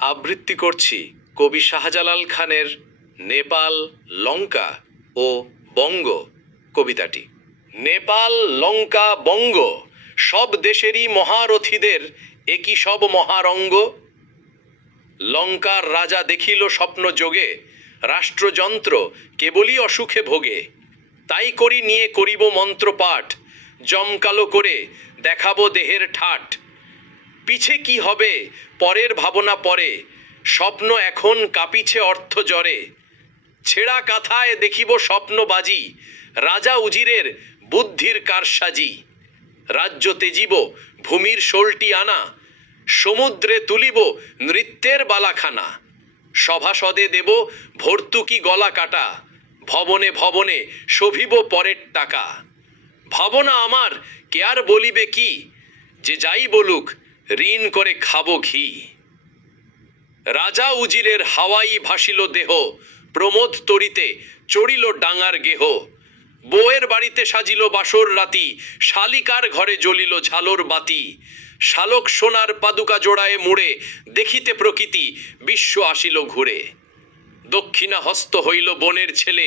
আবৃত্তি করছি কবি শাহজালাল খানের নেপাল, লঙ্কা ও বঙ্গ কবিতাটি। নেপাল, লঙ্কা, বঙ্গ সব দেশেরই মহারথীদের একই সব মহারঙ্গ। লঙ্কার রাজা দেখিল স্বপ্ন যোগে, রাষ্ট্রযন্ত্র কেবলই অসুখে ভোগে। তাই করি নিয়ে করিব মন্ত্রপাঠ, জমকালো করে দেখাবো দেহের ঠাট। পিছে কি হবে পরের ভাবনা পরে, স্বপ্ন এখন কাঁপিছে অর্থ জ্বরে। ছেঁড়া কাঁথায় দেখিব স্বপ্নবাজি, রাজা উজিরের বুদ্ধির কারসাজি। রাজ্য তেজিব ভূমির শোলটি আনা, সমুদ্রে তুলিব নৃত্যের বালাখানা। সভাসদে দেব ভর্তুকি গলা কাটা, ভবনে ভবনে শোভিব পরের টাকা। ভাবনা আমার কে আর বলিবে কি, যে যাই বলুক ঋণ করে খাবো ঘি। রাজা উজিরের হাওয়াই ভাসিল দেহ, প্রমোদ তরিতে চড়িল ডাঙার গেহ। বউয়ের বাড়িতে সাজিল বাসর রাতি, শালিকার ঘরে জ্বলিল ঝালর বাতি। শালক সোনার পাদুকা জোড়ায় মুড়ে, দেখিতে প্রকৃতি বিশ্ব আসিল ঘুরে। দক্ষিণা হস্ত হইল বনের ছেলে,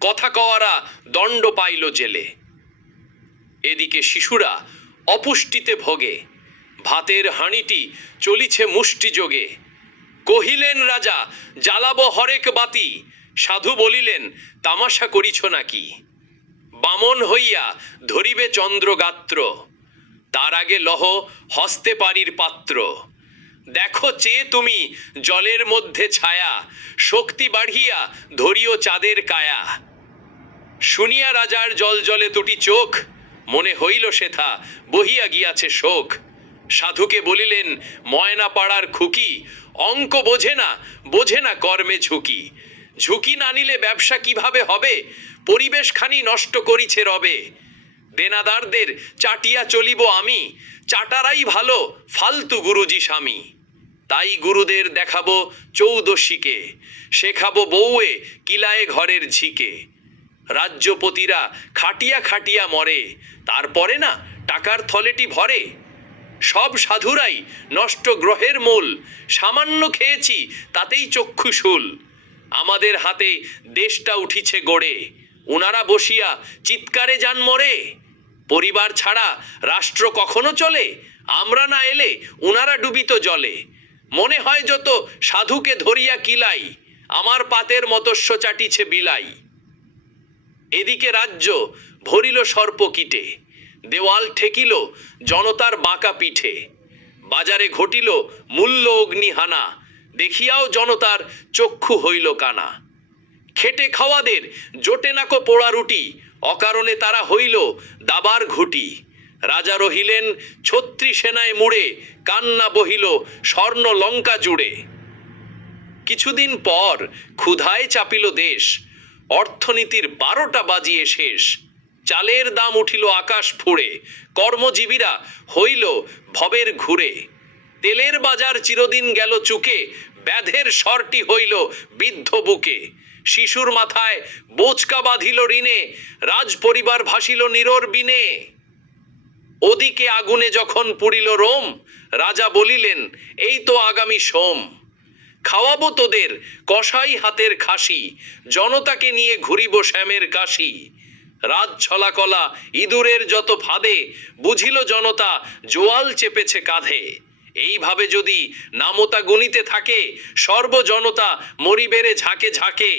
কথা কওয়ারা দণ্ড পাইল জেলে। এদিকে শিশুরা অপুষ্টিতে ভোগে, ভাতের হাঁড়িটি চলিছে মুষ্টি যোগে। কহিলেন রাজা জ্বালাবো হরেক বাতি, সাধু বলিলেন তামাশা করিছ নাকি। বামন হইয়া ধরিবে চন্দ্রগাত্র, তার আগে লহ হস্তে পানির পাত্র। দেখো চেয়ে তুমি জলের মধ্যে ছায়া, শক্তি বাড়িয়া ধরিও চাঁদের কায়া। শুনিয়া রাজার জল জলে দুটি চোখ, মনে হইল সেথা বহিয়া গিয়াছে শোক। সাধুকে বলিলেন ময়না পাড়ার খুকি, অঙ্ক বোঝে না কর্মে ঝুঁকি। ঝুঁকি না নিলে ব্যবসা কিভাবে হবে, পরিবেশ খানি নষ্ট করিছে রবে। দেনাদারদের চাটিয়া চলিব আমি, চাটারাই ভালো ফালতু গুরুজি স্বামী। তাই গুরুদের দেখাবো চৌদশীকে, শেখাবো বউয়ে কিলায়ে ঘরের ঝিকে। রাজ্যপতিরা খাটিয়া খাটিয়া মরে, তারপরে না টাকার থলেটি ভরে। সব সাধুরাই নষ্ট গ্রহের মূল, সামান্য খেয়েছি তাতেই চক্ষু শুল। আমাদের হাতে দেশটা উঠিছে গড়ে, উনারা বসিয়া চিৎকারে যান মরে। পরিবার ছাড়া রাষ্ট্র কখনো চলে, আমরা না এলে উনারা ডুবিত জলে। মনে হয় যত সাধুকে ধরিয়া কিলাই, আমার পাতের মতস্য চাটিছে বিলাই। এদিকে রাজ্য ভরিল সর্পকীটে, দেওয়াল ঠেকিল জনতার বাঁকা পিঠে। বাজারে ঘটিল মূল্য অগ্নিহানা, দেখিয়াও জনতার চক্ষু হইল কানা। খেটে খাওয়াদের জোটে নাকো পোড়া রুটি, অকারণে তারা হইল দাবার ঘুটি। রাজা রহিলেন ছত্রি সেনায় মুড়ে, কান্না বহিল স্বর্ণ লঙ্কা জুড়ে। কিছুদিন পর ক্ষুধায় চাপিল দেশ, অর্থনীতির 12টা বাজিয়ে শেষ। চালের দাম উঠিল আকাশ ফুঁড়ে, কর্মজীবীরা হইল ভবের ঘুরে। তেলের বাজার চিরদিন গেল চুকে, ব্যাধের স্বরটি হইল বিদ্ধ বুকে। শিশুর মাথায় বোচকা বাঁধিল ঋণে, রাজ পরিবার ভাসিল নিরোর বিনে। ওদিকে আগুনে যখন পুড়িল রোম, রাজা বলিলেন এই তো আগামী সোম। খাওয়াবো তোদের কসাই হাতের খাসি, জনতাকে নিয়ে ঘুরিব শ্যামের কাশি। রাত ছলাকলা ইঁদুরের যত ফাঁদে, বুঝিল জনতা জোয়াল চেপেছে কাঁধে। এইভাবে যদি নামতা গুনিতে থাকে, সর্বজনতা মরিবেরে ঝাঁকে ঝাঁকে।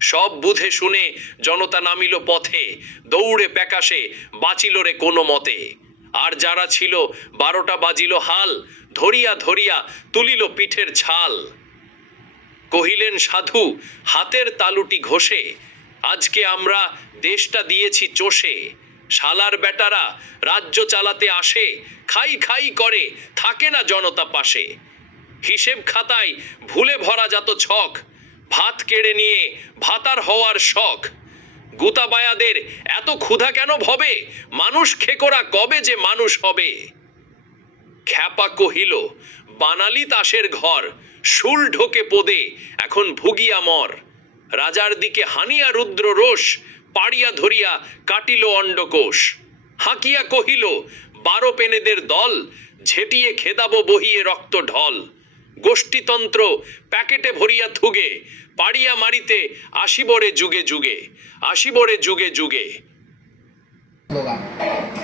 সব বুঝে শুনে জনতা নামিল পথে, দৌড়ে প্যাকাশে বাঁচিল রে কোনো মতে। আর যারা ছিল 12টা বাজিল হাল, ধরিয়া ধরিয়া তুলিল পিঠের ছাল। কহিলেন সাধু হাতের তালুটি ঘষে, আজকে আমরা দেশটা দিয়েছি চষে। শালার বেটারা রাজ্য চালাতে আসে, খাই খাই করে থাকে না জনতা পাশে। হিসেব খাতায় ভুলে ভরা যত ছক, ভাত কেড়ে নিয়ে ভাতার হওয়ার শখ। গুতাবায়াদের এত ক্ষুধা কেন ভবে, মানুষ খেকোরা কবে যে মানুষ হবে। খ্যাপা কহিল বানালি তাসের ঘর, শুল ঢোকে পোদে এখন ভুগিয়া মর। রাজার দিকে হানিয়া রুদ্র রোষ, পাড়িয়া ধরিয়া কাটিল অন্ডকোষ। হাঁকিয়া কহিল 12 পেনেদের দল, ঝেটিয়ে খেদাবো বহিয়ে রক্ত ঢল। গোষ্ঠীতন্ত্র প্যাকেটে ভরিয়া থুগে, পাড়িয়া মারিতে আসিবরে যুগে যুগে, আসিবরে যুগে যুগে। স্লোগান।